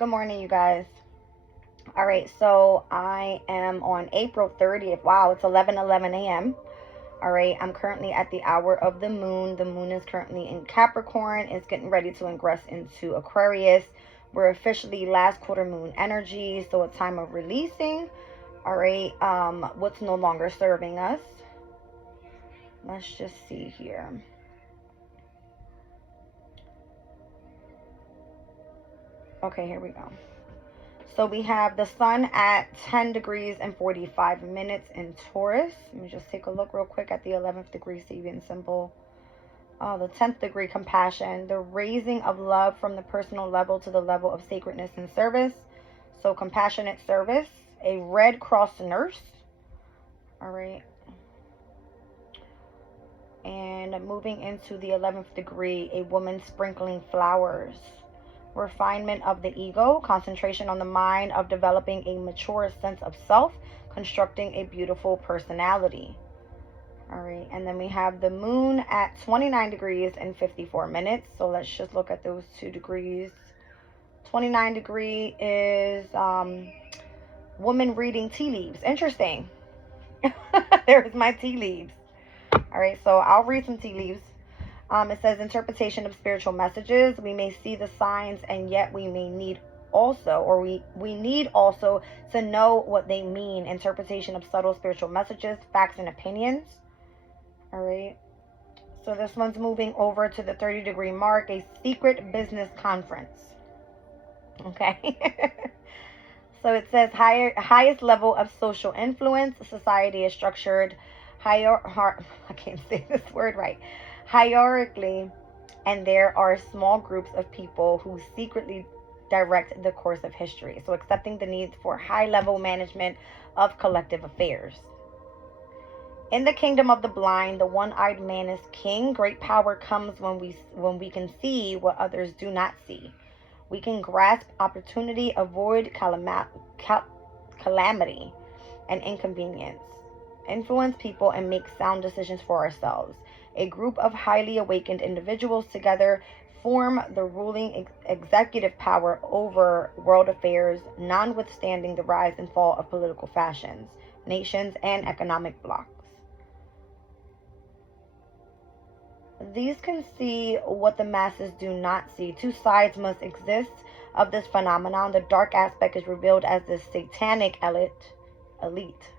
Good morning, you guys. All right, so I am on April 30th. Wow, it's 11:11 a.m. All right, I'm currently at the hour of the moon. The moon is currently in Capricorn. It's getting ready to ingress into Aquarius. We're officially last quarter moon energy, so a time of releasing. All right, what's no longer serving us. Let's just see here. Okay, here we go. So we have the sun at 10 degrees and 45 minutes in Taurus. Let me just take a look real quick at the 11th degree Sabian symbol. The 10th degree, compassion, the raising of love from the personal level to the level of sacredness and service. So compassionate service, a Red Cross nurse. All right. And moving into the 11th degree, a woman sprinkling flowers. Refinement of the ego, concentration on the mind of developing a mature sense of self, constructing a beautiful personality. All right, and then we have the moon at 29 degrees and 54 minutes. So let's just look at those 2 degrees. 29 degree is woman reading tea leaves. Interesting. There's my tea leaves. All right, so I'll read some tea leaves. It says interpretation of spiritual messages. We may see the signs, and yet we may need also, or we need also to know what they mean. Interpretation of subtle spiritual messages, facts and opinions. All right. So this one's moving over to the 30 degree mark, a secret business conference. Okay. So it says highest level of social influence. Society is structured I can't say this word right. Hierarchically, and there are small groups of people who secretly direct the course of history. So accepting the needs for high level management of collective affairs. In the kingdom of the blind, the one-eyed man is king. Great power comes when we can see what others do not see. We can grasp opportunity, avoid calamity and inconvenience, influence people, and make sound decisions for ourselves. A group of highly awakened individuals together form the ruling executive power over world affairs, notwithstanding the rise and fall of political fashions, nations, and economic blocs. These can see what the masses do not see. Two sides must exist of this phenomenon. The dark aspect is revealed as the satanic elite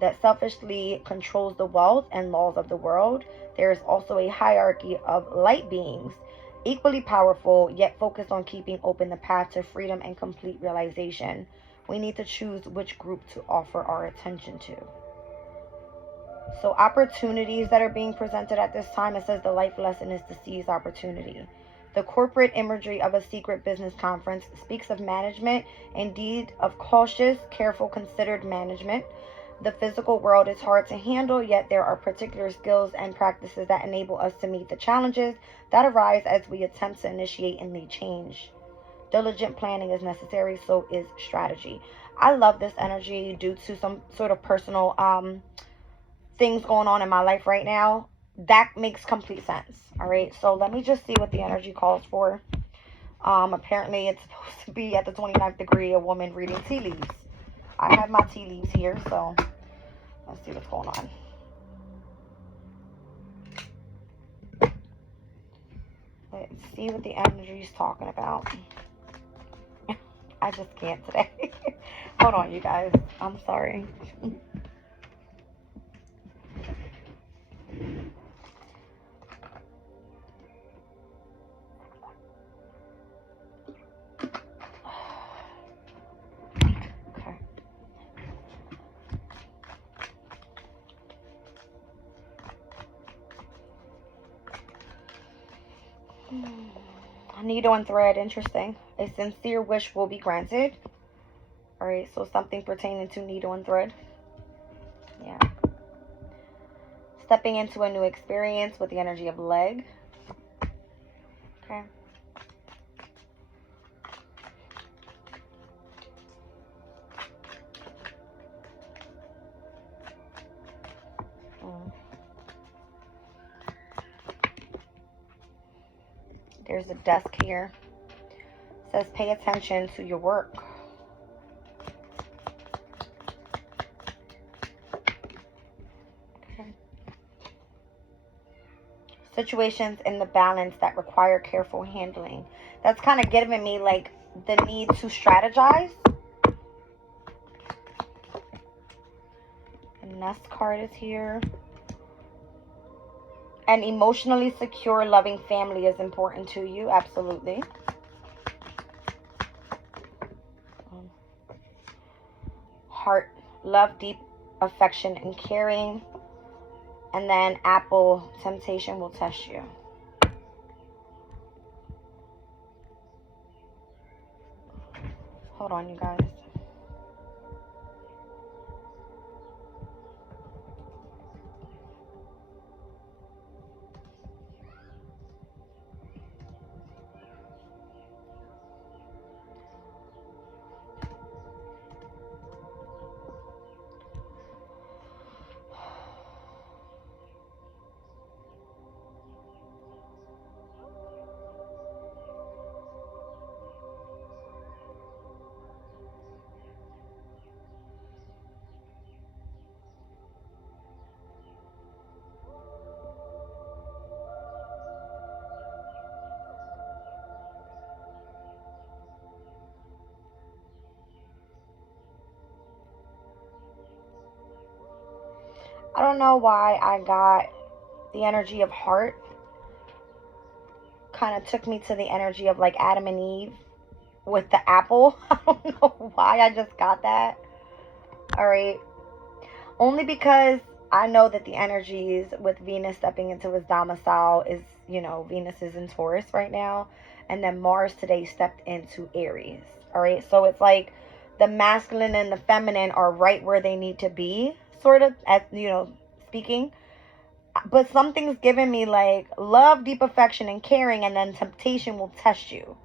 that selfishly controls the wealth and laws of the world. There is also a hierarchy of light beings, equally powerful, yet focused on keeping open the path to freedom and complete realization. We need to choose which group to offer our attention to. So opportunities that are being presented at this time, it says the life lesson is to seize opportunity. The corporate imagery of a secret business conference speaks of management, indeed of cautious, careful, considered management. The physical world is hard to handle, yet there are particular skills and practices that enable us to meet the challenges that arise as we attempt to initiate and lead change. Diligent planning is necessary, so is strategy. I love this energy due to some sort of personal things going on in my life right now. That makes complete sense. All right, so let me just see what the energy calls for. Apparently it's supposed to be at the 29th degree, a woman reading tea leaves. I have my tea leaves here, so let's see what's going on. Let's see what the energy is talking about. I just can't today. Hold on, you guys. I'm sorry. Needle and thread, interesting. A sincere wish will be granted. All right, so something pertaining to needle and thread. Yeah. Stepping into a new experience with the energy of leg. Okay. There's a desk here. says pay attention to your work. Okay. Situations in the balance that require careful handling. That's kind of giving me like the need to strategize. The Nest card is here. An emotionally secure, loving family is important to you. Absolutely. Heart, love, deep affection and caring. And then Apple, temptation will test you. Hold on, you guys. I don't know why I got the energy of heart. Kind of took me to the energy of like Adam and Eve with the apple. I don't know why I just got that. All right. Only because I know that the energies with Venus stepping into his domicile is, you know, Venus is in Taurus right now. And then Mars today stepped into Aries. All right. So it's like the masculine and the feminine are right where they need to be, sort of, as you know, speaking. But something's giving me like love, deep affection and caring, and then temptation will test you.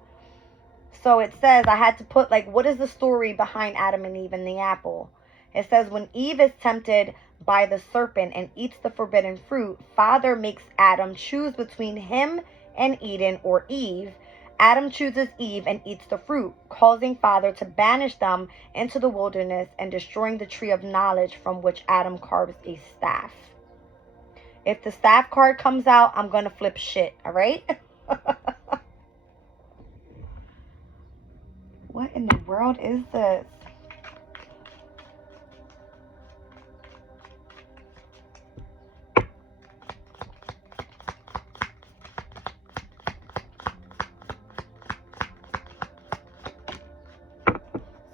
So it says I had to put like, what is the story behind Adam and Eve and the apple? It says when Eve is tempted by the serpent and eats the forbidden fruit, Father makes Adam choose between him and Eden or Eve. Adam chooses Eve and eats the fruit, causing Father to banish them into the wilderness and destroying the tree of knowledge from which Adam carves a staff. If the staff card comes out, I'm going to flip shit, all right? What in the world is this?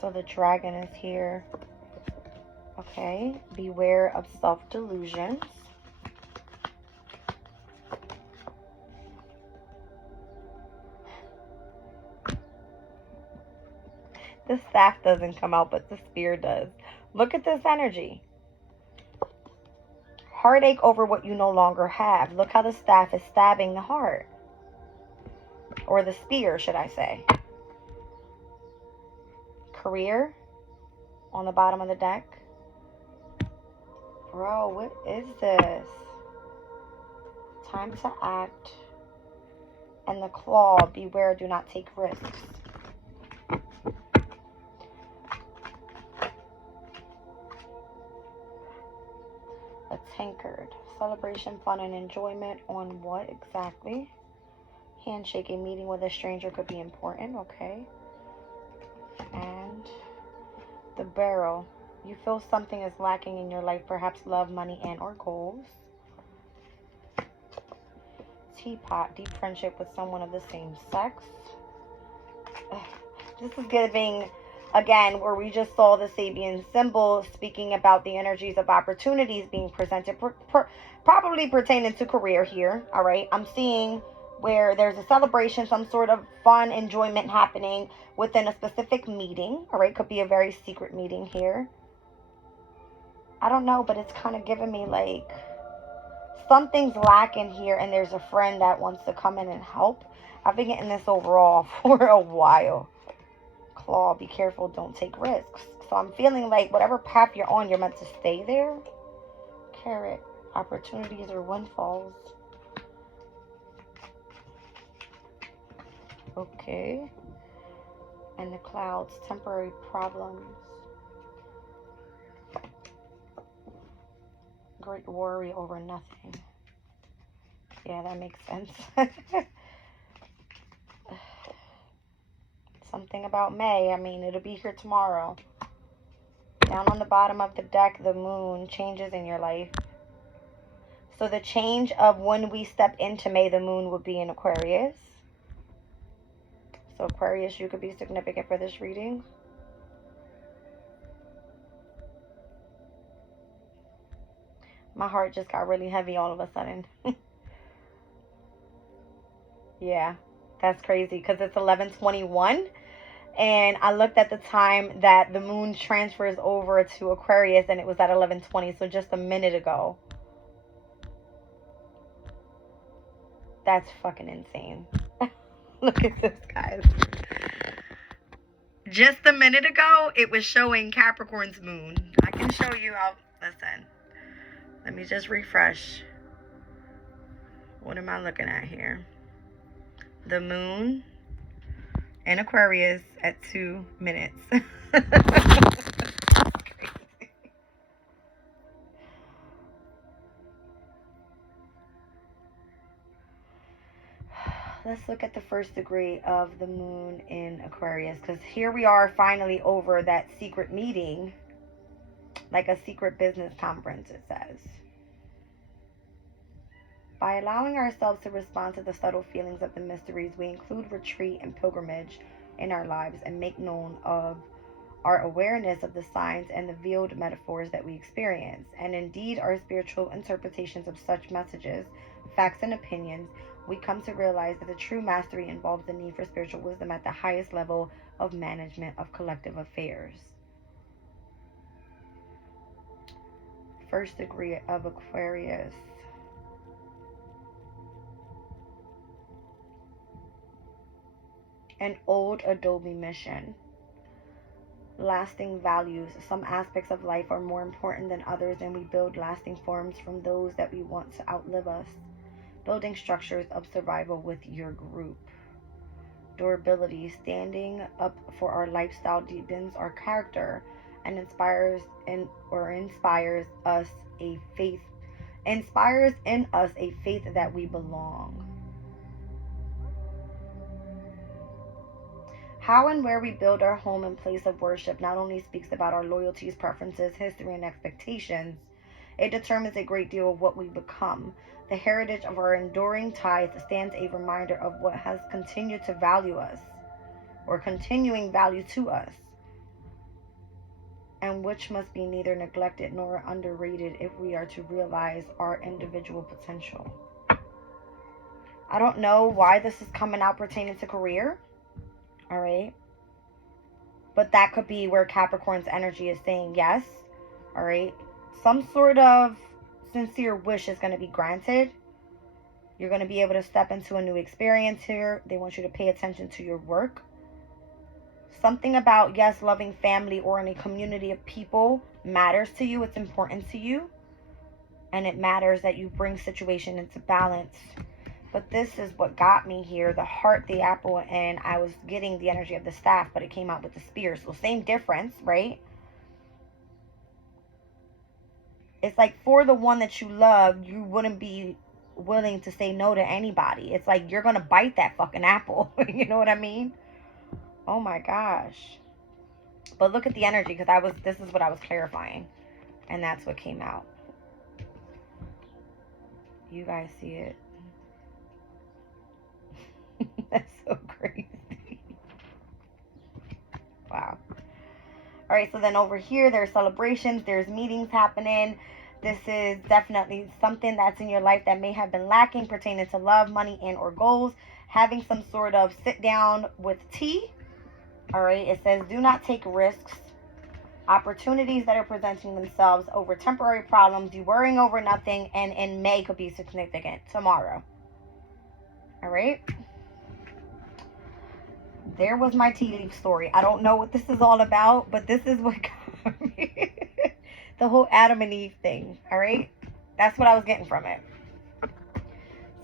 So the dragon is here. Okay, beware of self-delusions. The staff doesn't come out, but the spear does. Look at this energy. Heartache over what you no longer have. Look how the staff is stabbing the heart. Or the spear, should I say. Career on the bottom of the deck. Bro, what is this? Time to act. And the claw, beware, do not take risks. A tankard. Celebration, fun, and enjoyment on what exactly? Handshake, a meeting with a stranger could be important, okay. And the barrel. You feel something is lacking in your life, perhaps love, money, and or goals. Teapot, deep friendship with someone of the same sex. This is giving, again, where we just saw the Sabian symbol speaking about the energies of opportunities being presented, probably pertaining to career here, all right? I'm seeing where there's a celebration, some sort of fun enjoyment happening within a specific meeting, all right? Could be a very secret meeting here. I don't know, but it's kind of giving me like something's lacking here, and there's a friend that wants to come in and help. I've been getting this overall for a while. Claw, be careful, don't take risks. So I'm feeling like whatever path you're on, you're meant to stay there. Carrot, opportunities or windfalls. Okay. And the clouds, temporary problems. Great worry over nothing. Yeah, that makes sense. Something about May. I mean, it'll be here tomorrow. Down on the bottom of the deck, the moon changes in your life. So the change of when we step into May, the moon will be in Aquarius. So Aquarius, you could be significant for this reading. My heart just got really heavy all of a sudden. Yeah, that's crazy because it's 11:21. And I looked at the time that the moon transfers over to Aquarius and it was at 11:20. So just a minute ago. That's fucking insane. Look at this, guys. Just a minute ago, it was showing Capricorn's moon. I can show you how. Listen. Let me just refresh. What am I looking at here? The moon in Aquarius at 2 minutes. Let's look at the first degree of the moon in Aquarius, because here we are finally over that secret meeting, like a secret business conference, it says. By allowing ourselves to respond to the subtle feelings of the mysteries, we include retreat and pilgrimage in our lives and make known of our awareness of the signs and the veiled metaphors that we experience. And indeed, our spiritual interpretations of such messages, facts, and opinions, we come to realize that the true mastery involves the need for spiritual wisdom at the highest level of management of collective affairs. First degree of Aquarius. An old Adobe mission. Lasting values. Some aspects of life are more important than others, and we build lasting forms from those that we want to outlive us. Building structures of survival with your group. Durability. Standing up for our lifestyle deepens our character and inspires in us a faith that we belong. How and where we build our home and place of worship not only speaks about our loyalties, preferences, history, and expectations, it determines a great deal of what we become. The heritage of our enduring ties stands a reminder of what has continued to value us, or continuing value to us, and which must be neither neglected nor underrated if we are to realize our individual potential. I don't know why this is coming out pertaining to career. All right. But that could be where Capricorn's energy is saying yes. All right. Some sort of sincere wish is going to be granted. You're going to be able to step into a new experience here. They want you to pay attention to your work. Something about, yes, loving family or in a community of people matters to you. It's important to you. And it matters that you bring situation into balance. But this is what got me here. The heart, the apple, and I was getting the energy of the staff, but it came out with the spear. So same difference, right? It's like for the one that you love, you wouldn't be willing to say no to anybody. It's like you're going to bite that fucking apple. You know what I mean? Oh my gosh. But look at the energy, because this is what I was clarifying. And that's what came out. You guys see it? That's so crazy. Wow. All right, so then over here, there's celebrations, there's meetings happening. This is definitely something that's in your life that may have been lacking pertaining to love, money, and or goals. Having some sort of sit down with tea. All right, it says do not take risks. Opportunities that are presenting themselves over temporary problems. You worrying over nothing, and in May could be significant tomorrow. All right. There was my tea leaf story. I don't know what this is all about, but this is what got me. The whole Adam and Eve thing, all right? That's what I was getting from it.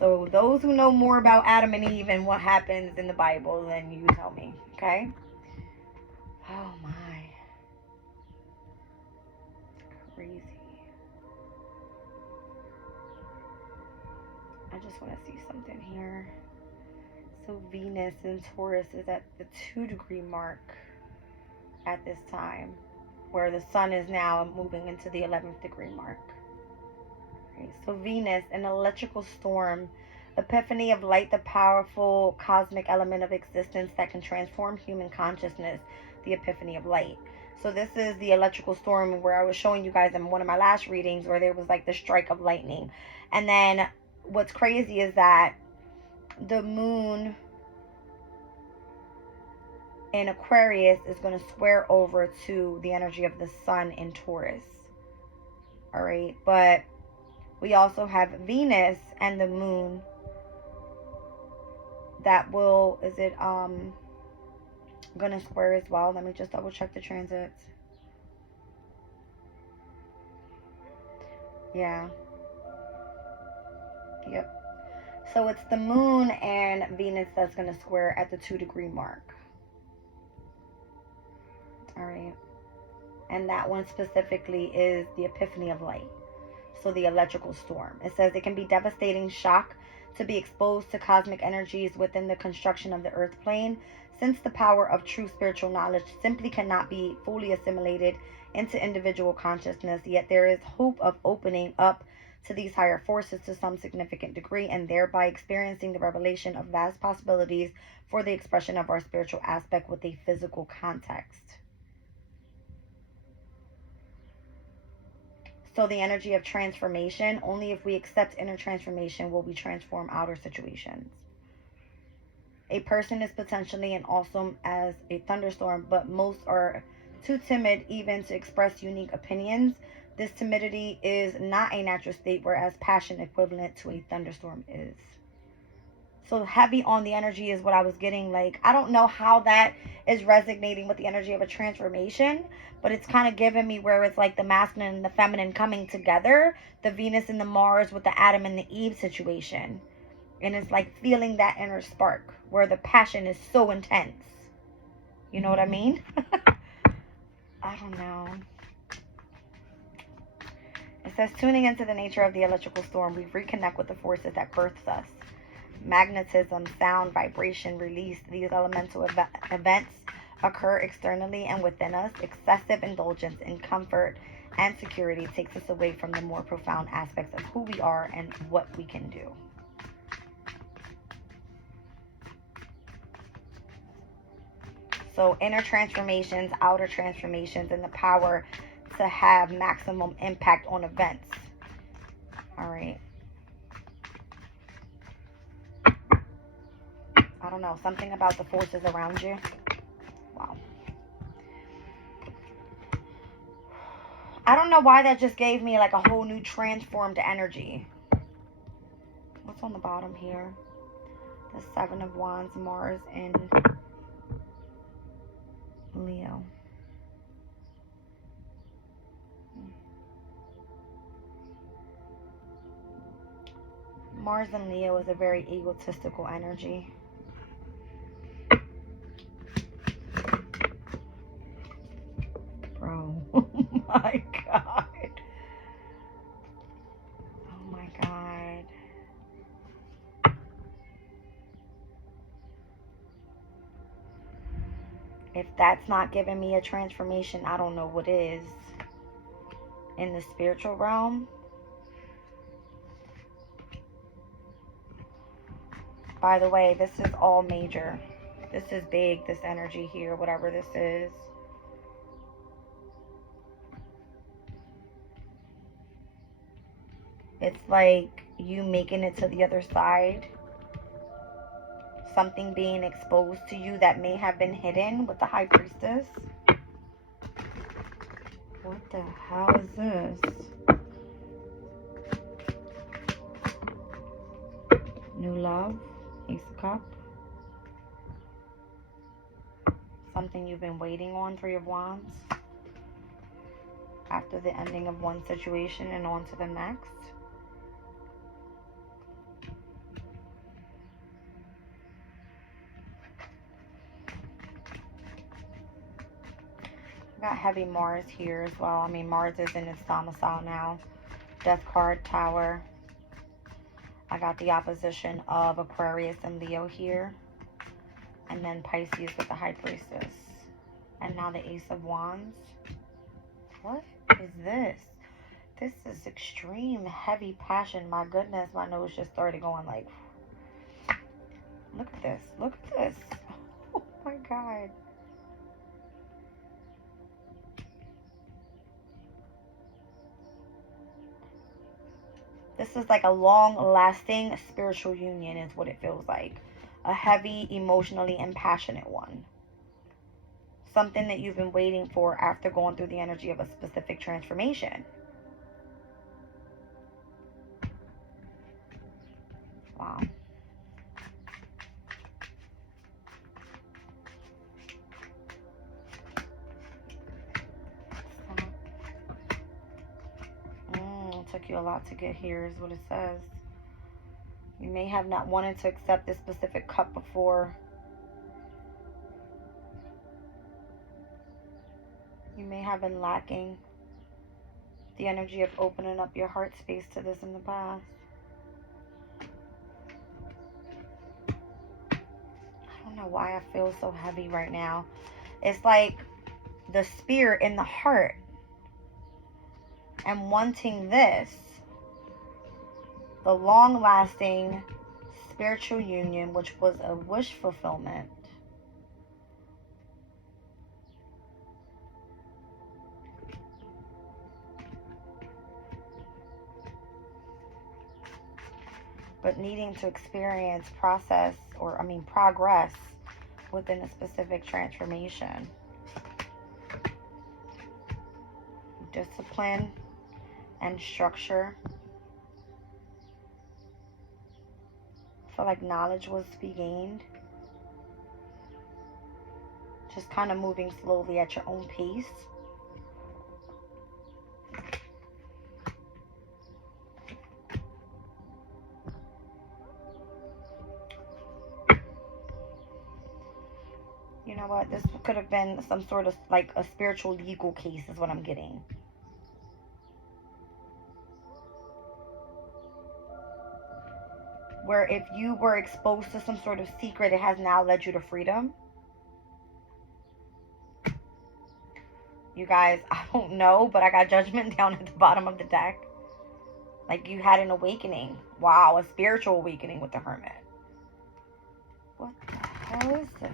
So those who know more about Adam and Eve and what happens in the Bible, then you tell me, okay? Oh my. Crazy. I just want to see something here. So Venus in Taurus is at the 2-degree mark at this time, where the sun is now moving into the 11th degree mark. Okay, so Venus, an electrical storm, epiphany of light, the powerful cosmic element of existence that can transform human consciousness, the epiphany of light. So this is the electrical storm where I was showing you guys in one of my last readings where there was like the strike of lightning. And then what's crazy is that the moon in Aquarius is going to square over to the energy of the sun in Taurus. All right, but we also have Venus and the moon that will, is it gonna square as well? Let me just double check the transits. Yeah. Yep. So it's the moon and Venus that's gonna square at the 2-degree mark. All right. And that one specifically is the epiphany of light. So the electrical storm. It says it can be devastating shock to be exposed to cosmic energies within the construction of the earth plane, since the power of true spiritual knowledge simply cannot be fully assimilated into individual consciousness. Yet there is hope of opening up to these higher forces to some significant degree, and thereby experiencing the revelation of vast possibilities for the expression of our spiritual aspect with a physical context. So the energy of transformation, only if we accept inner transformation will we transform outer situations. A person is potentially and awesome as a thunderstorm, but most are too timid even to express unique opinions. This timidity is not a natural state, whereas passion equivalent to a thunderstorm is. So heavy on the energy is what I was getting. Like, I don't know how that is resonating with the energy of a transformation, but it's kind of giving me where it's like the masculine and the feminine coming together, the Venus and the Mars with the Adam and the Eve situation. And it's like feeling that inner spark where the passion is so intense. You know what I mean? I don't know. It says, tuning into the nature of the electrical storm, we reconnect with the forces that births us. Magnetism, sound, vibration, release. These elemental events occur externally and within us. Excessive indulgence in comfort and security takes us away from the more profound aspects of who we are and what we can do. So inner transformations, outer transformations, and the power to have maximum impact on events. All right. I don't know, something about the forces around you. Wow. I don't know why that just gave me like a whole new transformed energy. What's on the bottom here? The 7 of Wands, Mars, and Leo. Mars and Leo is a very egotistical energy. Bro, oh my God. Oh my God. If that's not giving me a transformation, I don't know what is. In the spiritual realm. By the way, this is all major. This is big, this energy here, whatever this is. It's like you making it to the other side. Something being exposed to you that may have been hidden with the High Priestess. What the hell is this? New love. Ace of Cups. Something you've been waiting on. 3 of Wands. After the ending of one situation and on to the next. I got heavy Mars here as well. I mean, Mars is in its domicile now. Death card, Tower. I got the opposition of Aquarius and Leo here. And then Pisces with the High Priestess. And now the Ace of Wands. What is this? This is extreme heavy passion. My goodness, my nose just started going like... Look at this. Look at this. Oh my God. This is like a long-lasting spiritual union is what it feels like. A heavy, emotionally and passionate one. Something that you've been waiting for after going through the energy of a specific transformation. Wow. It took you a lot to get here is what it says. You may have not wanted to accept this specific cup before. You may have been lacking the energy of opening up your heart space to this in the past. I don't know why I feel so heavy right now. It's like the spirit in the heart and wanting this. The long-lasting spiritual union, which was a wish fulfillment. But needing to experience progress within a specific transformation. Discipline and structure. I feel like knowledge was to be gained. Just kind of moving slowly at your own pace. You know what? This could have been some sort of like a spiritual legal case is what I'm getting. Where if you were exposed to some sort of secret, it has now led you to freedom. You guys, I don't know, but I got Judgment down at the bottom of the deck. Like you had an awakening. Wow, a spiritual awakening with the Hermit. What the hell is this?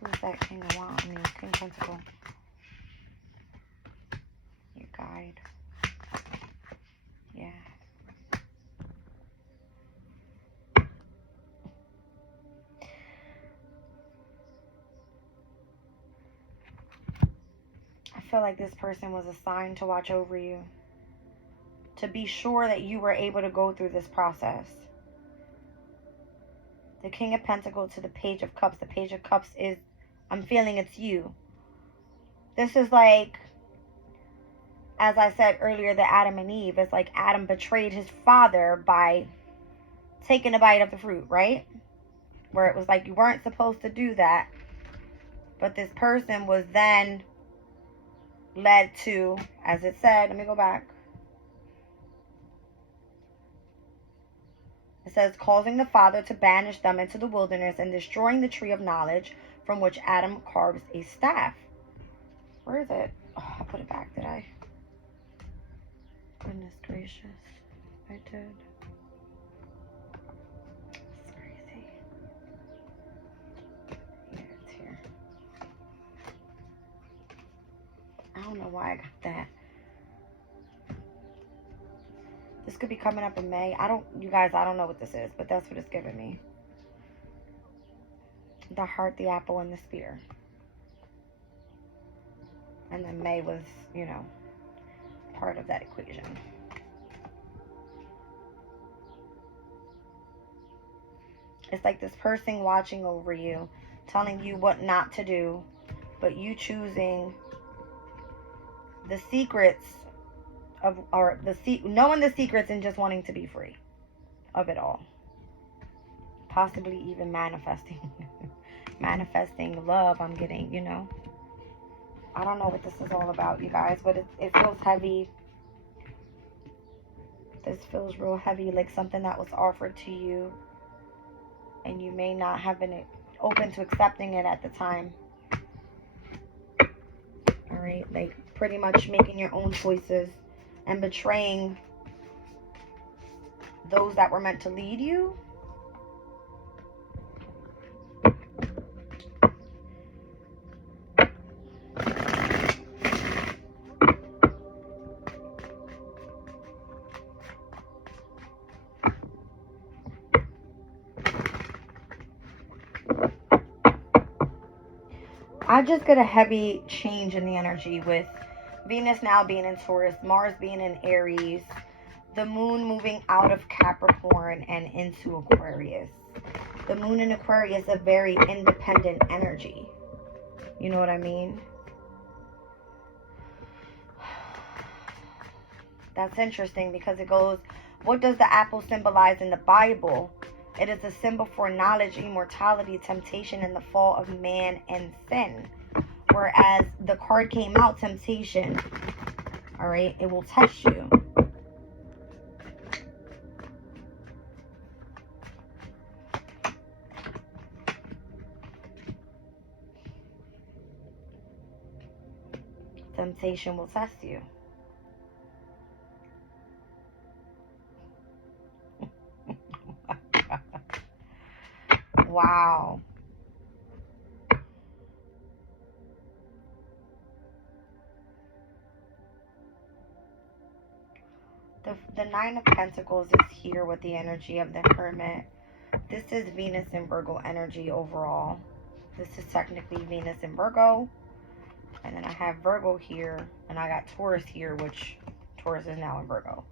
Who's that King of Wands? I mean, King Pentacle. Your guide. Yeah. I feel like this person was assigned to watch over you. To be sure that you were able to go through this process. The King of Pentacles to the Page of Cups. The Page of Cups is, I'm feeling it's you. This is like, as I said earlier, the Adam and Eve. It's like Adam betrayed his father by taking a bite of the fruit, right? Where it was like you weren't supposed to do that. But this person was then led to, as it said, let me go back. It says, causing the father to banish them into the wilderness and destroying the tree of knowledge from which Adam carves a staff. Where is it? Oh, I put it back, did I? Goodness gracious. I did. It's crazy. Yeah, it's here. I don't know why I got that. This could be coming up in May. You guys, I don't know what this is, but that's what it's giving me. The heart, the apple, and the spear. And then May was, you know, part of that equation. It's like this person watching over you, telling you what not to do, but you choosing the secrets of, or knowing the secrets and just wanting to be free of it all. Possibly even manifesting. Manifesting love, I'm getting, you know. I don't know what this is all about, you guys, but it feels heavy. This feels real heavy, like something that was offered to you and you may not have been open to accepting it at the time. All right, like pretty much making your own choices and betraying those that were meant to lead you. I just get a heavy change in the energy with Venus now being in Taurus, Mars being in Aries, the moon moving out of Capricorn and into Aquarius. The moon in Aquarius is a very independent energy. You know what I mean? That's interesting because it goes, what does the apple symbolize in the Bible? It is a symbol for knowledge, immortality, temptation, and the fall of man and sin. Whereas the card came out, temptation. All right, it will test you. Temptation will test you. Wow. The Nine of Pentacles is here with the energy of the Hermit. This is Venus and Virgo energy overall. This is technically Venus and Virgo. And then I have Virgo here. And I got Taurus here, which Taurus is now in Virgo.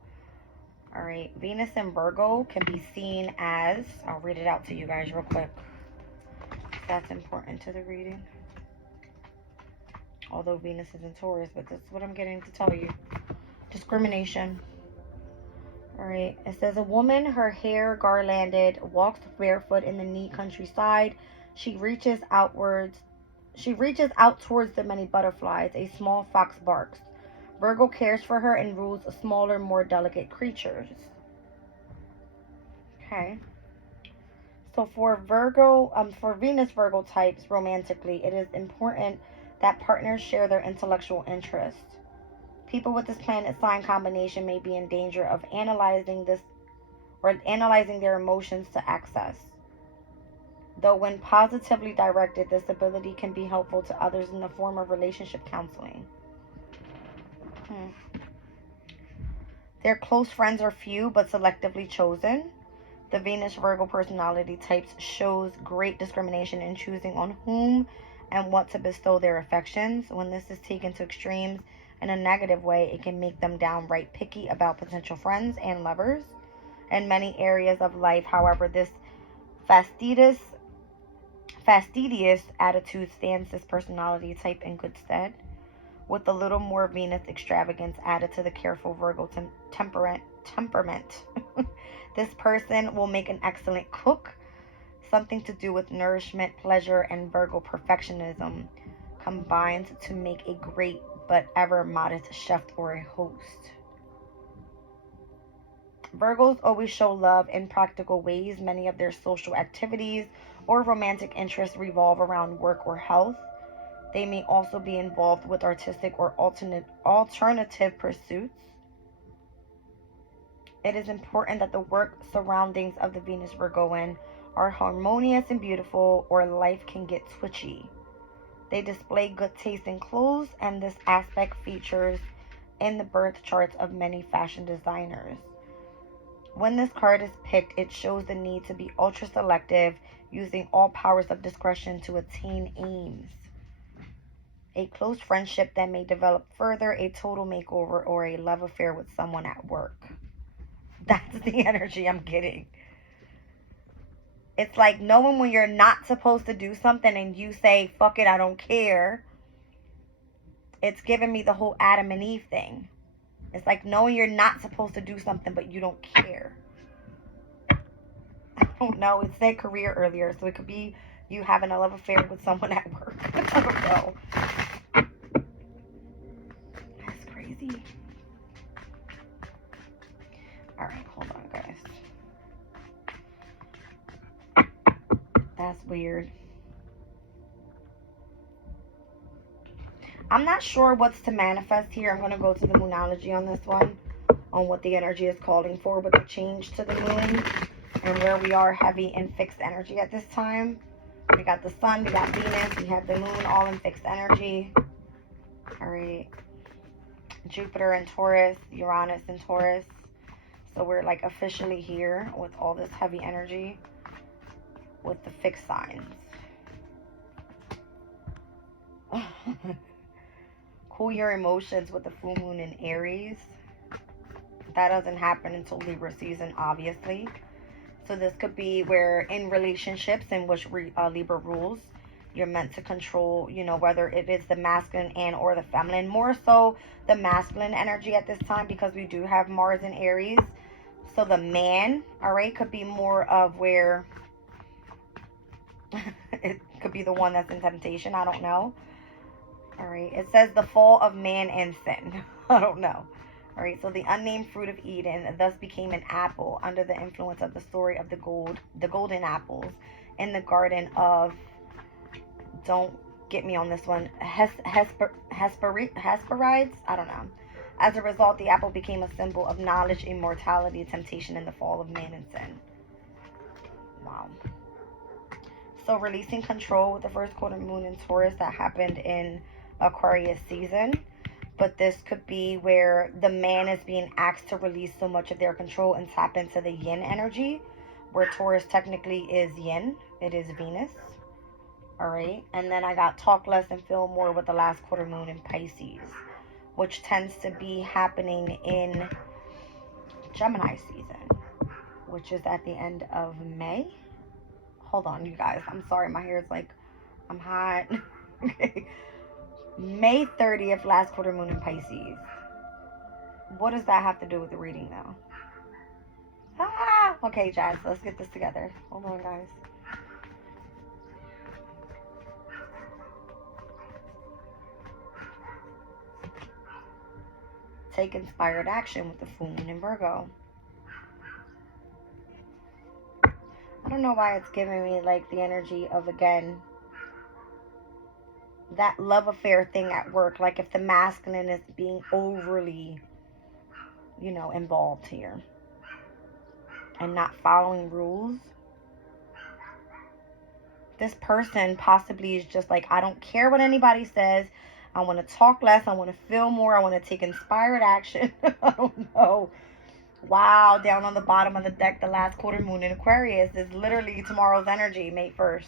All right. Venus and Virgo can be seen as, I'll read it out to you guys real quick. That's important to the reading. Although Venus is in Taurus, but this is what I'm getting to tell you. Discrimination. All right, it says a woman, her hair garlanded, walks barefoot in the neat countryside. She reaches out towards the many butterflies. A small fox barks. Virgo cares for her and rules smaller, more delicate creatures. Okay. So for Venus Virgo types romantically, it is important that partners share their intellectual interests. People with this planet sign combination may be in danger of analyzing their emotions to access. Though when positively directed, this ability can be helpful to others in the form of relationship counseling. Their close friends are few but selectively chosen. The Venus Virgo personality types shows great discrimination in choosing on whom and what to bestow their affections. When this is taken to extremes in a negative way, it can make them downright picky about potential friends and lovers. In many areas of life, however, this fastidious attitude stands this personality type in good stead. With a little more Venus extravagance added to the careful Virgo temperament, this person will make an excellent cook. Something to do with nourishment, pleasure, and Virgo perfectionism combined to make a great but ever modest chef or a host. Virgos always show love in practical ways. Many of their social activities or romantic interests revolve around work or health. They may also be involved with artistic or alternative pursuits. It is important that the work surroundings of the Venus Virgoan are harmonious and beautiful, or life can get twitchy. They display good taste in clothes, and this aspect features in the birth charts of many fashion designers. When this card is picked, it shows the need to be ultra selective, using all powers of discretion to attain aims. A close friendship that may develop further, a total makeover, or a love affair with someone at work. That's the energy I'm getting. It's like knowing when you're not supposed to do something and you say, fuck it, I don't care. It's giving me the whole Adam and Eve thing. It's like knowing you're not supposed to do something, but you don't care. I don't know. It said career earlier, so it could be you having a love affair with someone at work. I don't know. That's crazy. Alright, hold on, guys. That's weird. I'm not sure what's to manifest here. I'm going to go to the Moonology on this one, on what the energy is calling for with the change to the moon and where we are heavy in fixed energy at this time. We got the sun, we got Venus, we have the moon all in fixed energy. All right. Jupiter in Taurus, Uranus in Taurus. So we're like officially here with all this heavy energy with the fixed signs. Cool your emotions with the full moon in Aries. That doesn't happen until Libra season, obviously. So this could be where in relationships in which Libra rules, you're meant to control, you know, whether it is the masculine and or the feminine. More so the masculine energy at this time because we do have Mars in Aries. So the man, all right, could be more of where it could be the one that's in temptation. I don't know. All right. It says the fall of man and sin. I don't know. All right. So the unnamed fruit of Eden thus became an apple under the influence of the story of the golden apples in the garden of, don't get me on this one, Hesperides? I don't know. As a result, the apple became a symbol of knowledge, immortality, temptation, and the fall of man and sin. Wow. So releasing control with the first quarter moon in Taurus that happened in Aquarius season. But this could be where the man is being asked to release so much of their control and tap into the yin energy, where Taurus technically is yin. It is Venus. All right. And then I got talk less and feel more with the last quarter moon in Pisces, which tends to be happening in Gemini season, which is at the end of May. Hold on, you guys. I'm sorry. My hair is like, I'm hot. Okay. May 30th, last quarter moon in Pisces. What does that have to do with the reading, though? Ah! Okay, Jazz. Let's get this together. Hold on, guys. Take inspired action with the full moon in Virgo. I don't know why it's giving me like the energy of, again, that love affair thing at work. Like if the masculine is being overly, you know, involved here and not following rules. This person possibly is just like, I don't care what anybody says. I want to talk less. I want to feel more. I want to take inspired action. I don't know. Wow, down on the bottom of the deck, the last quarter moon in Aquarius is literally tomorrow's energy, May 1st.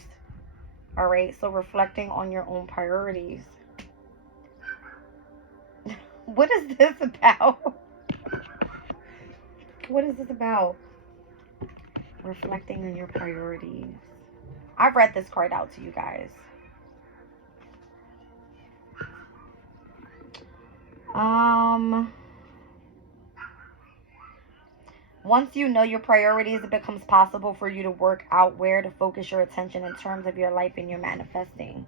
All right, so reflecting on your own priorities. What is this about? What is this about? Reflecting on your priorities. I've read this card out to you guys. Once you know your priorities, it becomes possible for you to work out where to focus your attention in terms of your life and your manifesting.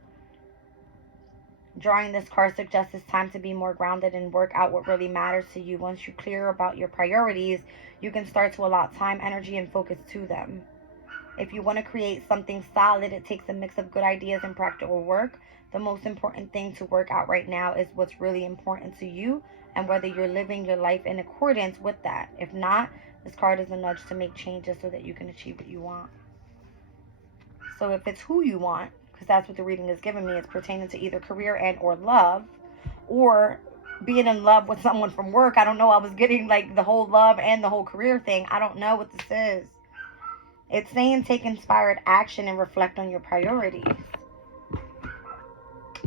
Drawing this card suggests it's time to be more grounded and work out what really matters to you. Once you're clear about your priorities, you can start to allot time, energy, and focus to them. If you want to create something solid, it takes a mix of good ideas and practical work. The most important thing to work out right now is what's really important to you and whether you're living your life in accordance with that. If not, this card is a nudge to make changes so that you can achieve what you want. So if it's who you want, because that's what the reading is giving me, it's pertaining to either career and or love, or being in love with someone from work. I don't know. I was getting like the whole love and the whole career thing. I don't know what this is. It's saying take inspired action and reflect on your priorities.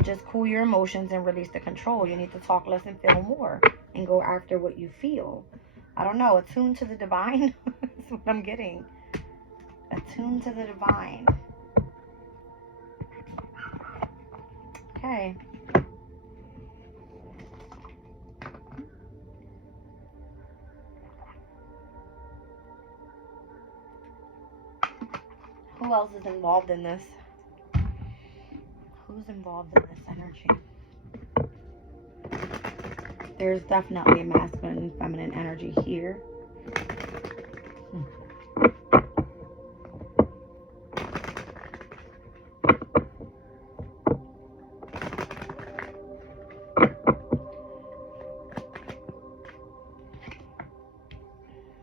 Just cool your emotions and release the control. You need to talk less and feel more and go after what you feel. I don't know. Attune to the divine. That's what I'm getting. Attune to the divine. Okay. Who else is involved in this? Who's involved in this energy? There's definitely a masculine and feminine energy here.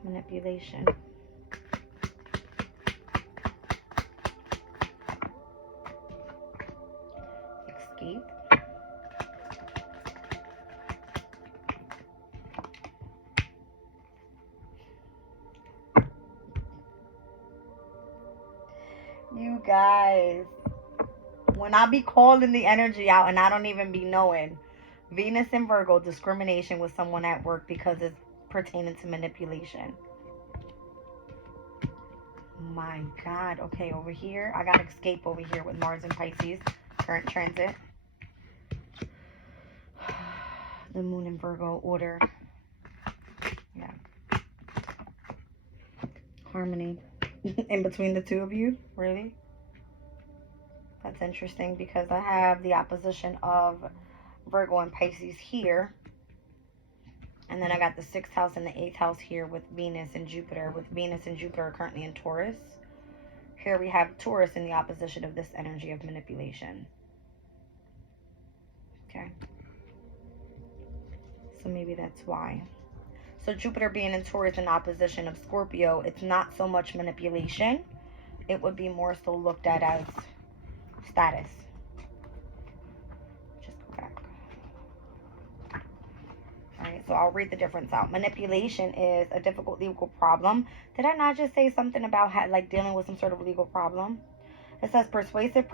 Manipulation. Escape. You guys, when I be calling the energy out and I don't even be knowing, Venus in Virgo, discrimination with someone at work because it's pertaining to manipulation. My God. Okay, over here, I got escape over here with Mars and Pisces, current transit. The moon in Virgo, order. Yeah. Harmony. In between the two of you? Really? That's interesting because I have the opposition of Virgo and Pisces here. And then I got the 6th house and the 8th house here with Venus and Jupiter. With Venus and Jupiter currently in Taurus. Here we have Taurus in the opposition of this energy of manipulation. Okay. So maybe that's why. So Jupiter being in Taurus in opposition of Scorpio, it's not so much manipulation. It would be more so looked at as status. Just go back. Alright, so I'll read the difference out. Manipulation is a difficult legal problem. Did I not just say something about like dealing with some sort of legal problem? It says persuasive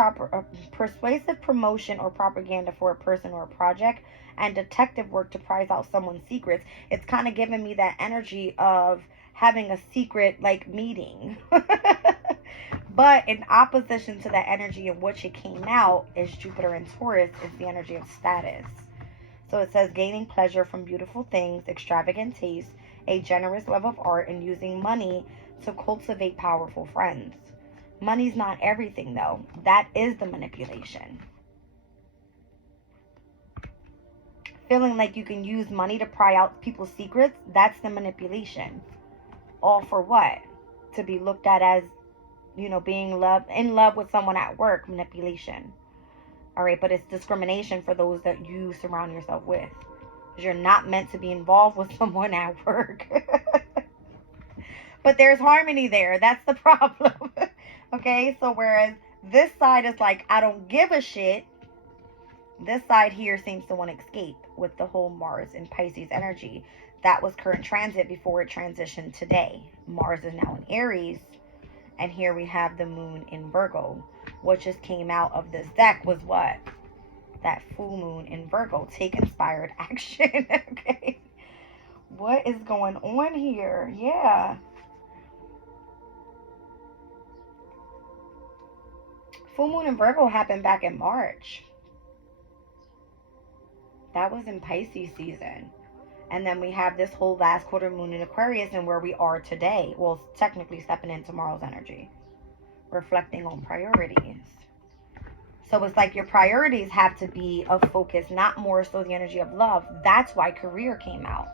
promotion or propaganda for a person or a project, and detective work to prize out someone's secrets. It's kind of giving me that energy of having a secret like meeting. But in opposition to that energy in which it came out is Jupiter in Taurus is the energy of status. So it says gaining pleasure from beautiful things, extravagant taste, a generous love of art, and using money to cultivate powerful friends. Money's not everything, though. That is the manipulation. Feeling like you can use money to pry out people's secrets, that's the manipulation. All for what? To be looked at as, you know, being in love with someone at work, manipulation. All right, but it's discrimination for those that you surround yourself with. Because you're not meant to be involved with someone at work. But there's harmony there. That's the problem. Okay, so whereas this side is like, I don't give a shit. This side here seems to want to escape with the whole Mars and Pisces energy. That was current transit before it transitioned today. Mars is now in Aries. And here we have the moon in Virgo. What just came out of this deck was what? That full moon in Virgo. Take inspired action. Okay. What is going on here? Yeah. Full moon in Virgo happened back in March. That was in Pisces season. And then we have this whole last quarter moon in Aquarius and where we are today. Well, technically stepping into tomorrow's energy. Reflecting on priorities. So it's like your priorities have to be of focus, not more so the energy of love. That's why career came out.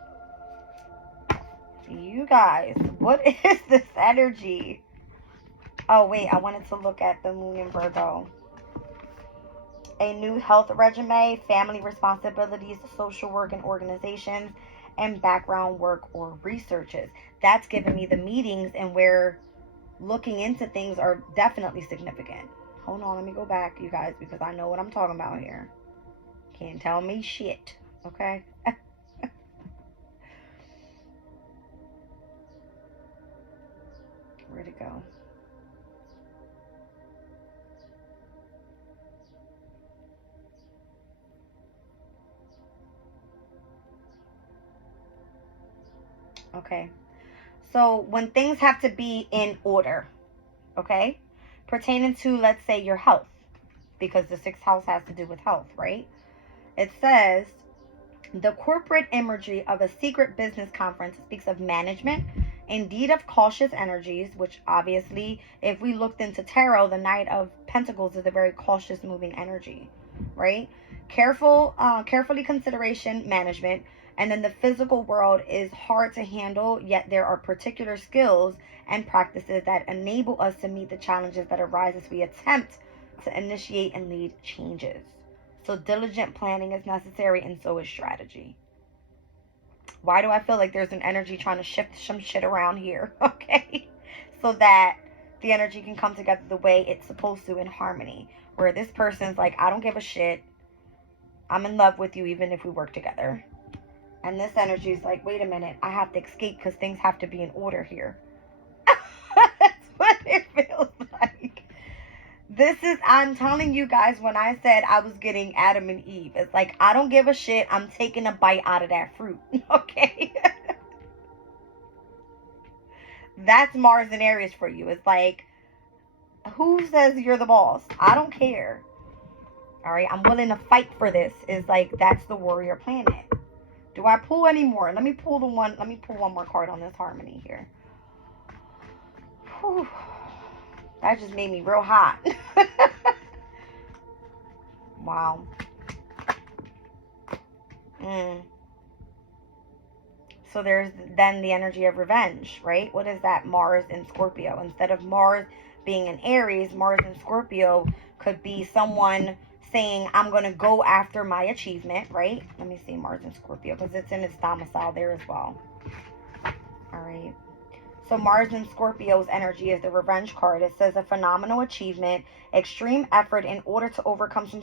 You guys, what is this energy? Oh, wait, I wanted to look at the moon in Virgo. A new health regimen, family responsibilities, social work and organizations, and background work or researches. That's giving me the meetings and where looking into things are definitely significant. Hold on, let me go back, you guys, because I know what I'm talking about here. Can't tell me shit, okay? Where'd it go? Okay. So when things have to be in order, okay? Pertaining to, let's say, your health, because the 6th house has to do with health, right? It says, the corporate imagery of a secret business conference speaks of management, Indeed of cautious energies, which obviously, if we looked into tarot, the Knight of Pentacles is a very cautious moving energy, right? Carefully consideration, management, and then the physical world is hard to handle, yet there are particular skills and practices that enable us to meet the challenges that arise as we attempt to initiate and lead changes. So diligent planning is necessary, and so is strategy. Why do I feel like there's an energy trying to shift some shit around here? Okay. So that the energy can come together the way it's supposed to in harmony. Where this person's like, I don't give a shit. I'm in love with you even if we work together. And this energy is like, wait a minute. I have to escape because things have to be in order here. That's what it feels like. I'm telling you guys, when I said I was getting Adam and Eve, it's like, I don't give a shit. I'm taking a bite out of that fruit. Okay. That's Mars and Aries for you. It's like, who says you're the boss? I don't care. All right. I'm willing to fight for this. It's like, that's the warrior planet. Do I pull any more? Let me pull one more card on this harmony here. Whew. That just made me real hot. Wow. So there's then the energy of revenge, right? What is that? Mars and Scorpio. Instead of Mars being in Aries, Mars and Scorpio could be someone saying, I'm going to go after my achievement, right? Let me see Mars and Scorpio because it's in its domicile there as well. All right. So Mars and Scorpio's energy is the revenge card. It says a phenomenal achievement, extreme effort in order to overcome some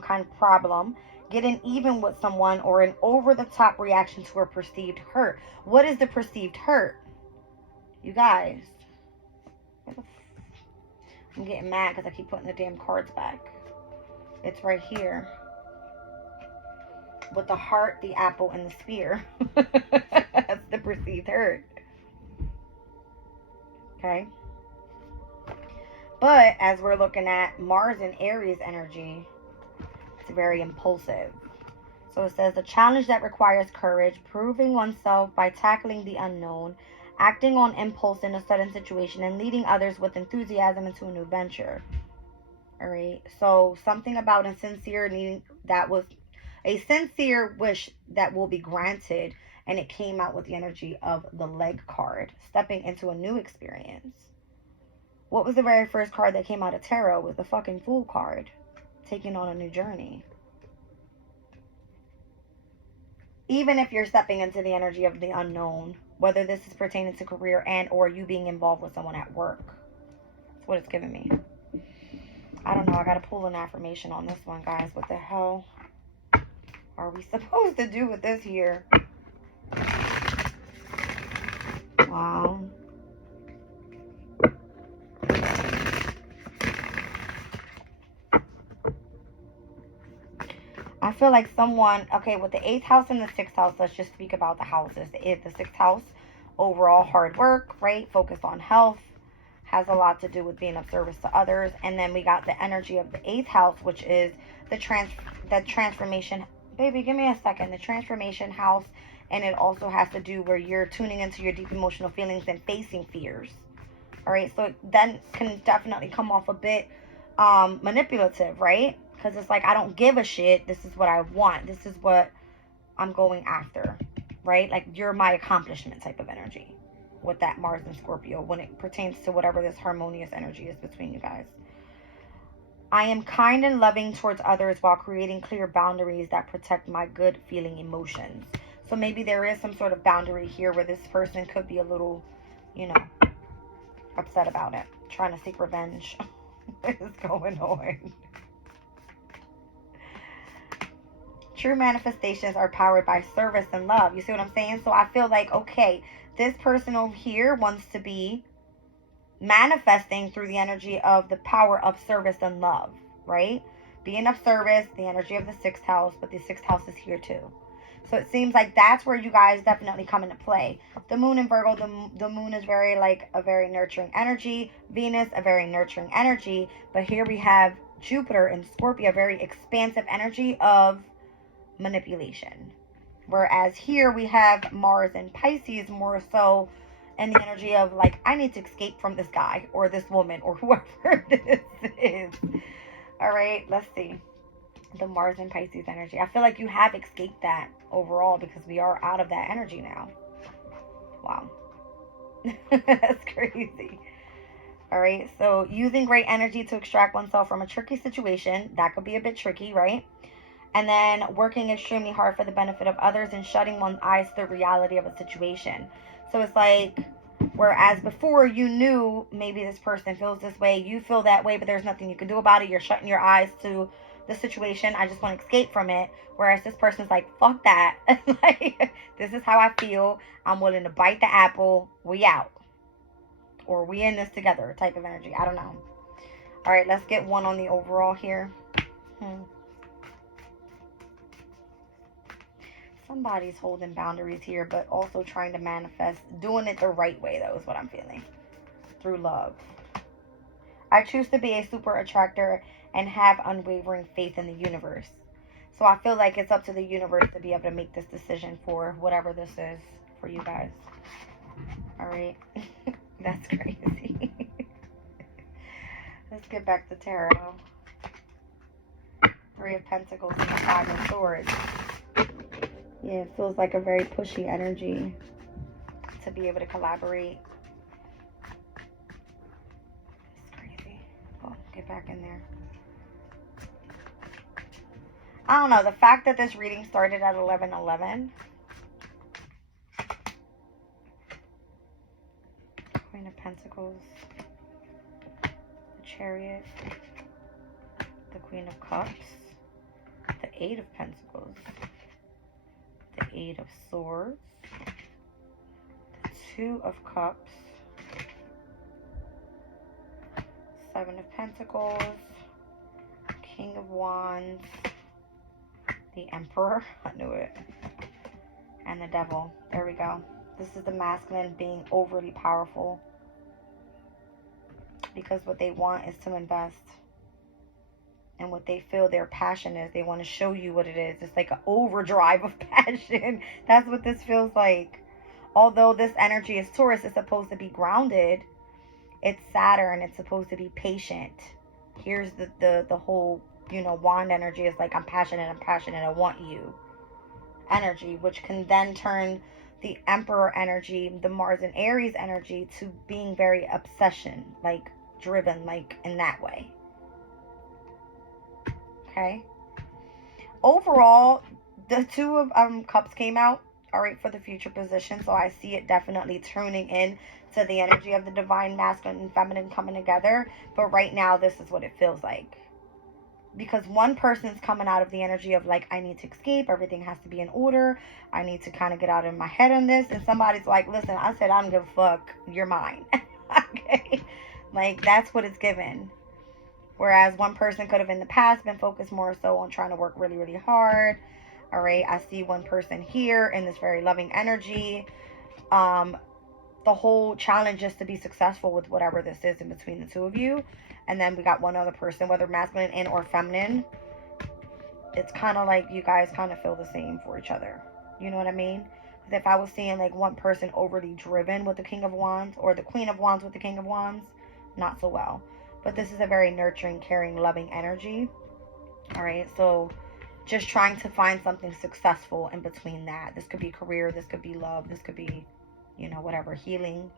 kind of problem, getting even with someone, or an over-the-top reaction to a perceived hurt. What is the perceived hurt? You guys. I'm getting mad because I keep putting the damn cards back. It's right here. With the heart, the apple, and the spear. That's the perceived hurt. Okay. But as we're looking at Mars and Aries energy, it's very impulsive. So it says a challenge that requires courage, proving oneself by tackling the unknown, acting on impulse in a sudden situation, and leading others with enthusiasm into a new venture. All right. So something about a sincere need, that was a sincere wish that will be granted. And it came out with the energy of the leg card, stepping into a new experience. What was the very first card that came out of tarot? Was the fucking Fool card, taking on a new journey. Even if you're stepping into the energy of the unknown, whether this is pertaining to career and or you being involved with someone at work. That's what it's giving me. I don't know. I got to pull an affirmation on this one, guys. What the hell are we supposed to do with this here? Wow. I feel like someone, okay, with the 8th house and the 6th house, let's just speak about the houses. The 6th house, overall hard work, right? Focus on health, has a lot to do with being of service to others. And then we got the energy of the 8th house, which is the transformation. Baby, give me a second. The transformation house. And it also has to do where you're tuning into your deep emotional feelings and facing fears. All right. So then can definitely come off a bit manipulative, right? Because it's like, I don't give a shit. This is what I want. This is what I'm going after, right? Like, you're my accomplishment type of energy with that Mars and Scorpio when it pertains to whatever this harmonious energy is between you guys. I am kind and loving towards others while creating clear boundaries that protect my good feeling emotions. So maybe there is some sort of boundary here where this person could be a little, you know, upset about it, trying to seek revenge. What is going on? True manifestations are powered by service and love. You see what I'm saying? So I feel like, okay, this person over here wants to be manifesting through the energy of the power of service and love, right? Being of service, the energy of the 6th house, but the 6th house is here too. So it seems like that's where you guys definitely come into play. The moon in Virgo, the moon is very like a very nurturing energy. Venus, a very nurturing energy. But here we have Jupiter in Scorpio, a very expansive energy of manipulation. Whereas here we have Mars and Pisces, more so and the energy of like, I need to escape from this guy or this woman or whoever this is. All right, let's see. The Mars and Pisces energy. I feel like you have escaped that overall because we are out of that energy now. Wow. That's crazy. All right, so using great energy to extract oneself from a tricky situation. That could be a bit tricky, right? And then working extremely hard for the benefit of others and shutting one's eyes to the reality of a situation. So it's like, whereas before you knew maybe this person feels this way, you feel that way, but there's nothing you can do about it. You're shutting your eyes to the situation. I just want to escape from it. Whereas this person's like, fuck that. Like, this is how I feel. I'm willing to bite the apple. We out. Or we in this together type of energy. I don't know. All right, let's get one on the overall here. Somebody's holding boundaries here, but also trying to manifest. Doing it the right way, though, is what I'm feeling. Through love. I choose to be a super attractor and have unwavering faith in the universe. So I feel like it's up to the universe to be able to make this decision for whatever this is for you guys. All right. That's crazy. Let's get back to tarot. Three of Pentacles and the Five of Swords. Yeah, it feels like a very pushy energy to be able to collaborate. It's crazy. Oh, get back in there. I don't know. The fact that this reading started at 11:11. Queen of Pentacles. The Chariot. The Queen of Cups. The Eight of Pentacles. The Eight of Swords. The Two of Cups. Seven of Pentacles. King of Wands. The Emperor. I knew it. And the Devil. There we go. This is the masculine being overly powerful. Because what they want is to invest. And what they feel their passion is. They want to show you what it is. It's like an overdrive of passion. That's what this feels like. Although this energy is Taurus, it's supposed to be grounded. It's Saturn. It's supposed to be patient. Here's the whole, you know, wand energy is like, I'm passionate, I want you energy, which can then turn the Emperor energy, the Mars and Aries energy, to being very obsession, like driven, like in that way. Okay. Overall, the Two of Cups came out, all right, for the future position. So I see it definitely tuning in to the energy of the divine masculine and feminine coming together. But right now, this is what it feels like. Because one person's coming out of the energy of like, I need to escape. Everything has to be in order. I need to kind of get out of my head on this. And somebody's like, listen, I said I don't give a fuck. You're mine. Okay? Like, that's what it's given. Whereas one person could have in the past been focused more so on trying to work really, really hard. All right. I see one person here in this very loving energy. The whole challenge is to be successful with whatever this is in between the two of you. And then we got one other person, whether masculine and or feminine. It's kind of like you guys kind of feel the same for each other. You know what I mean? Because if I was seeing like one person overly driven with the King of Wands or the Queen of Wands with the King of Wands, not so well. But this is a very nurturing, caring, loving energy. All right. So just trying to find something successful in between that. This could be career. This could be love. This could be, you know, whatever, healing.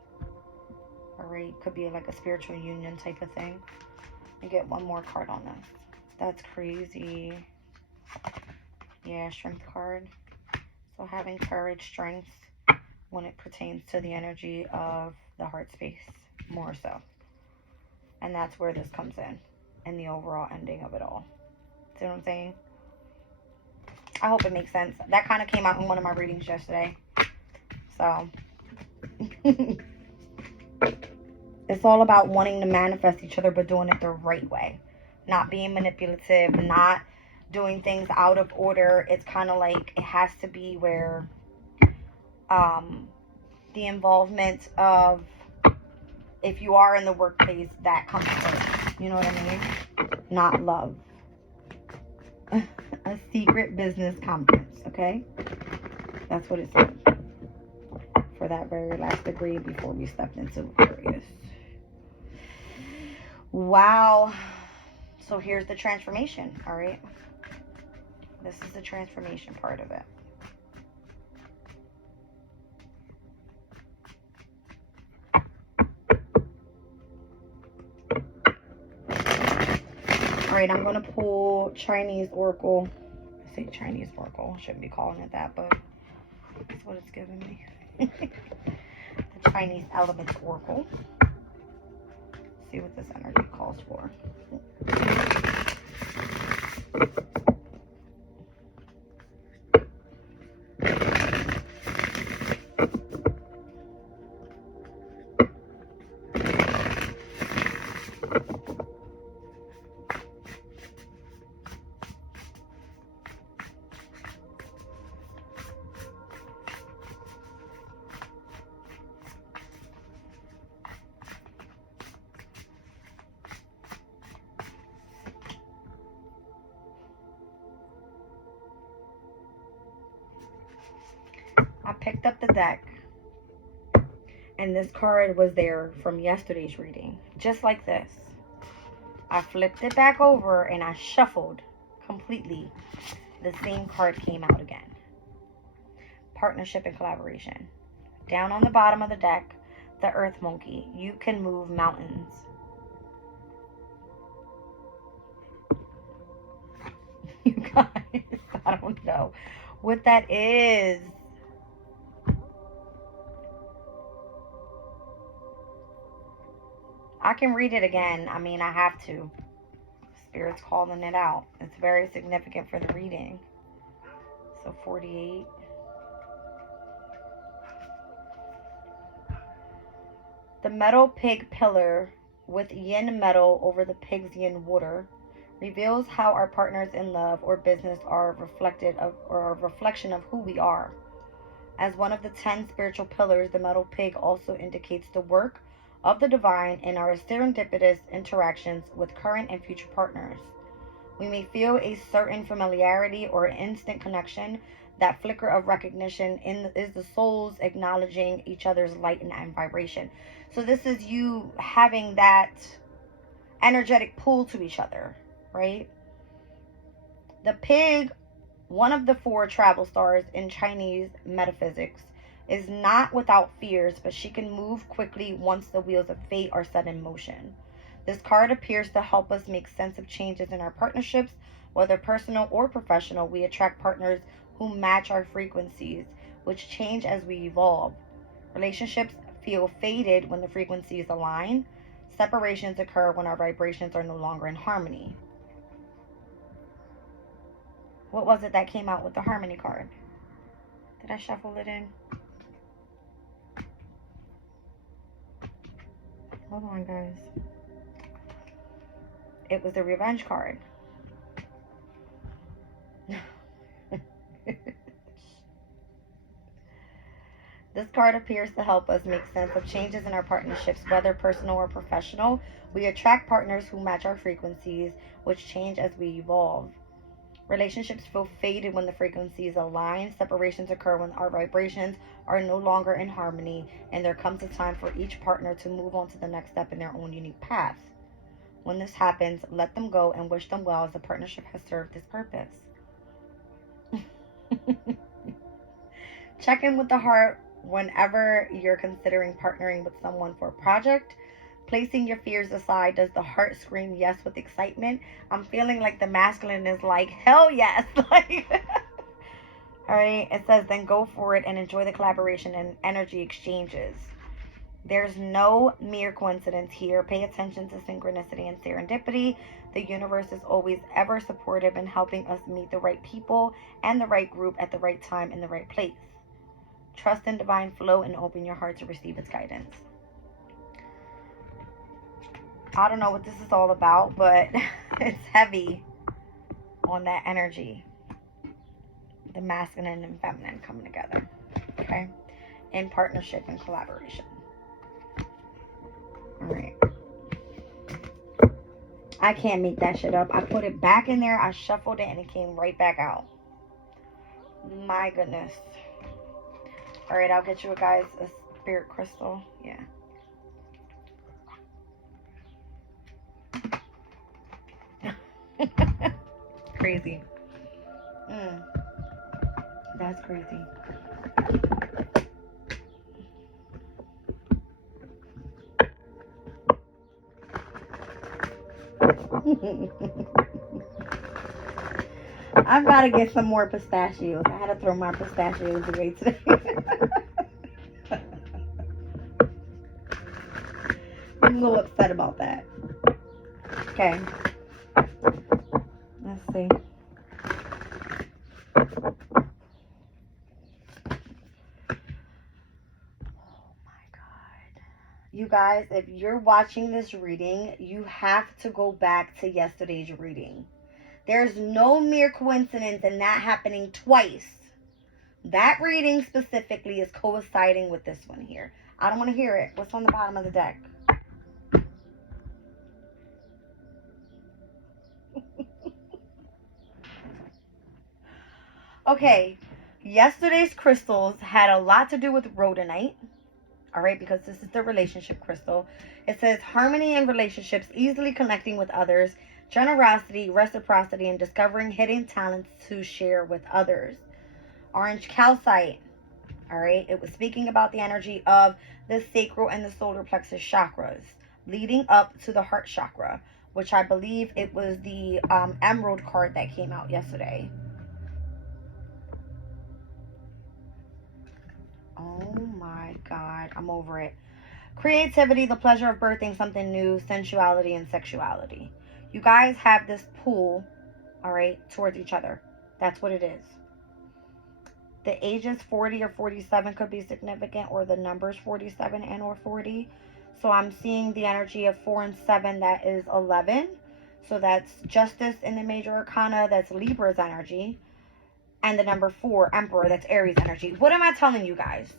All right. Could be like a spiritual union type of thing. And get one more card on this. That's crazy. Yeah, strength card. So having courage, strength, when it pertains to the energy of the heart space, more so. And that's where this comes in the overall ending of it all. See what I'm saying? I hope it makes sense. That kind of came out in one of my readings yesterday. So, it's all about wanting to manifest each other, but doing it the right way. Not being manipulative, not doing things out of order. It's kind of like it has to be where the involvement of, if you are in the workplace, that comes first. You know what I mean? Not love. A secret business conference, okay? That's what it says. for that very last degree before we stepped into Aquarius. Wow. So here's the transformation, all right? This is the transformation part of it. All right, I'm going to pull Chinese Oracle. I say Chinese Oracle. I shouldn't be calling it that, but that's what it's giving me. The Chinese Elements Oracle. See what this energy calls for. I picked up the deck, and this card was there from yesterday's reading, just like this. I flipped it back over and I shuffled completely. The same card came out again. Partnership and collaboration. Down on the bottom of the deck, the Earth Monkey. You can move mountains. You guys, I don't know what that is. I can read it again. I mean, I have to. Spirit's calling it out. It's very significant for the reading. So 48. The metal pig pillar with yin metal over the pig's yin water reveals how our partners in love or business are a reflection of who we are. As one of the 10 spiritual pillars, the metal pig also indicates the work of the divine in our serendipitous interactions with current and future partners. We may feel a certain familiarity or instant connection. That flicker of recognition is the souls acknowledging each other's light and vibration. So this is you having that energetic pull to each other, right? The pig, one of the 4 travel stars in Chinese metaphysics, is not without fears, but she can move quickly once the wheels of fate are set in motion. This card appears to help us make sense of changes in our partnerships, whether personal or professional. We attract partners who match our frequencies, which change as we evolve. Relationships feel faded when the frequencies align. Separations occur when our vibrations are no longer in harmony. What was it that came out with the harmony card? Did I shuffle it in? Hold on, guys. It was the revenge card. This card appears to help us make sense of changes in our partnerships, whether personal or professional. We attract partners who match our frequencies, which change as we evolve. Relationships feel faded when the frequencies align. Separations occur when our vibrations are no longer in harmony, and there comes a time for each partner to move on to the next step in their own unique path. When this happens, let them go and wish them well, as the partnership has served its purpose. Check in with the heart whenever you're considering partnering with someone for a project. Placing your fears aside, does the heart scream yes with excitement? I'm feeling like the masculine is like, hell yes. Like, all right. It says, then go for it and enjoy the collaboration and energy exchanges. There's no mere coincidence here. Pay attention to synchronicity and serendipity. The universe is always ever supportive in helping us meet the right people and the right group at the right time in the right place. Trust in divine flow and open your heart to receive its guidance. I don't know what this is all about, but it's heavy on that energy. The masculine and feminine coming together, okay? In partnership and collaboration. All right. I can't make that shit up. I put it back in there, I shuffled it, and it came right back out. My goodness. All right, I'll get you guys a spirit crystal. Yeah. Crazy. That's crazy. I've got to get some more pistachios. I had to throw my pistachios away today. I'm a little upset about that. Okay. Let's see. You guys, if you're watching this reading, you have to go back to yesterday's reading. There's no mere coincidence in that happening twice. That reading specifically is coinciding with this one here. I don't want to hear it. What's on the bottom of the deck? Okay, yesterday's crystals had a lot to do with rhodonite. All right, because this is the relationship crystal. It says harmony in relationships, easily connecting with others, generosity, reciprocity, and discovering hidden talents to share with others. Orange calcite. All right, it was speaking about the energy of the sacral and the solar plexus chakras, leading up to the heart chakra, which I believe it was the emerald card that came out yesterday. Oh my God, I'm over it. Creativity, the pleasure of birthing something new, sensuality, and sexuality. You guys have this pull, all right, towards each other. That's what it is. The ages 40 or 47 could be significant, or the numbers 47 and or 40. So I'm seeing the energy of 4 and 7, that is 11. So that's justice in the major arcana, that's Libra's energy. And the number 4, Emperor, that's Aries energy. What am I telling you guys?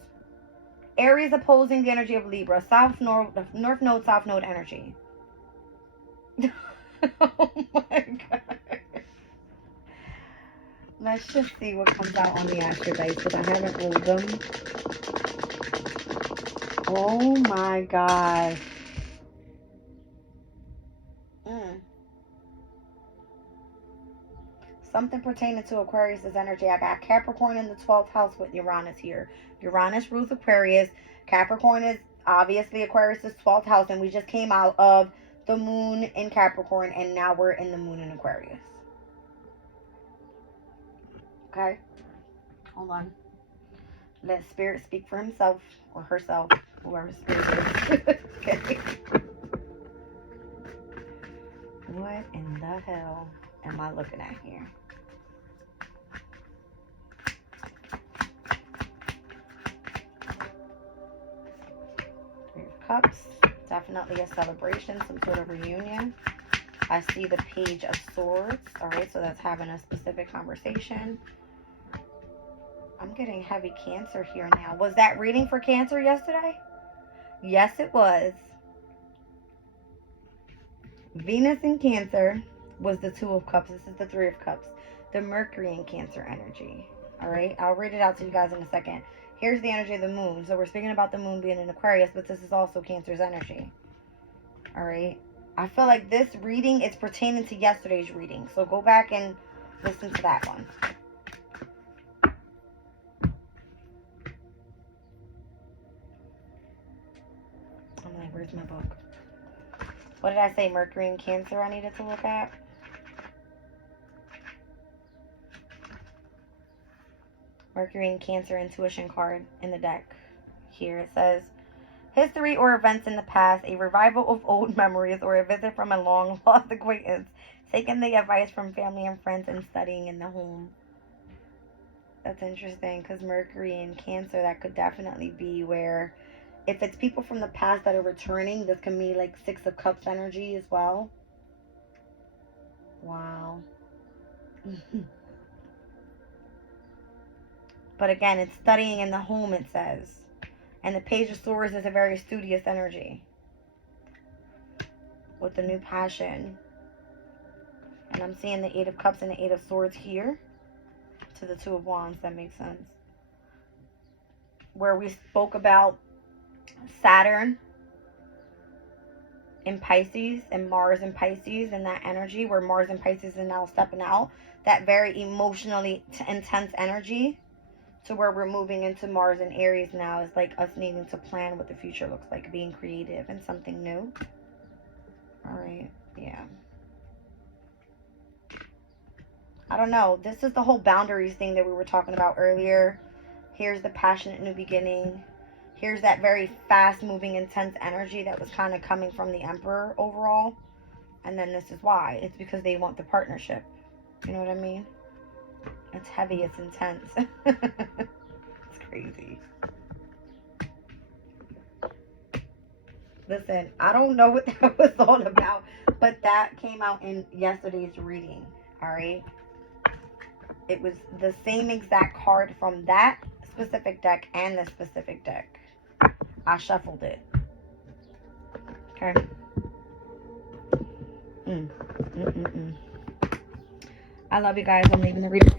Aries opposing the energy of Libra. North node, south node energy. Oh my God. Let's just see what comes out on the Astro Dice, because I haven't rolled them. Oh my gosh. Something pertaining to Aquarius' energy. I got Capricorn in the 12th house with Uranus here. Uranus rules Aquarius. Capricorn is obviously Aquarius' 12th house, and we just came out of the moon in Capricorn, and now we're in the moon in Aquarius. Okay? Hold on. Let spirit speak for himself or herself, whoever spirit is. Okay. What in the hell am I looking at here? Three of Cups. Definitely a celebration, some sort of reunion. I see the Page of Swords. All right, so that's having a specific conversation. I'm getting heavy Cancer here now. Was that reading for Cancer yesterday? Yes, it was. Venus in Cancer was the Two of Cups. This is the Three of Cups. The Mercury in Cancer energy. All right, I'll read it out to you guys in a second. Here's the energy of the moon. So we're speaking about the moon being in Aquarius, but this is also Cancer's energy. All right. I feel like this reading is pertaining to yesterday's reading. So go back and listen to that one. I'm like, where's my book? What did I say? Mercury and Cancer I needed to look at? Mercury and Cancer intuition card in the deck. Here it says, history or events in the past, a revival of old memories, or a visit from a long lost acquaintance, taking the advice from family and friends, and studying in the home. That's interesting, because Mercury and Cancer, that could definitely be where, if it's people from the past that are returning, this can be like Six of Cups energy as well. Wow. But again, it's studying in the home, it says. And the Page of Swords is a very studious energy with the new passion. And I'm seeing the Eight of Cups and the Eight of Swords here to the Two of Wands. That makes sense. where we spoke about Saturn in Pisces and Mars in Pisces, and that energy where Mars in Pisces is now stepping out, that very emotionally intense energy, to where we're moving into Mars in Aries now, is like us needing to plan what the future looks like, being creative and something new. All right, yeah. I don't know. This is the whole boundaries thing that we were talking about earlier. Here's the passionate new beginning. Here's that very fast moving, intense energy that was kind of coming from the Emperor overall. And then this is why. It's because they want the partnership. You know what I mean? It's heavy. It's intense. It's crazy. Listen, I don't know what that was all about, but that came out in yesterday's reading. All right? It was the same exact card from that specific deck and this specific deck. I shuffled it. Okay. I love you guys. I'm leaving the reading.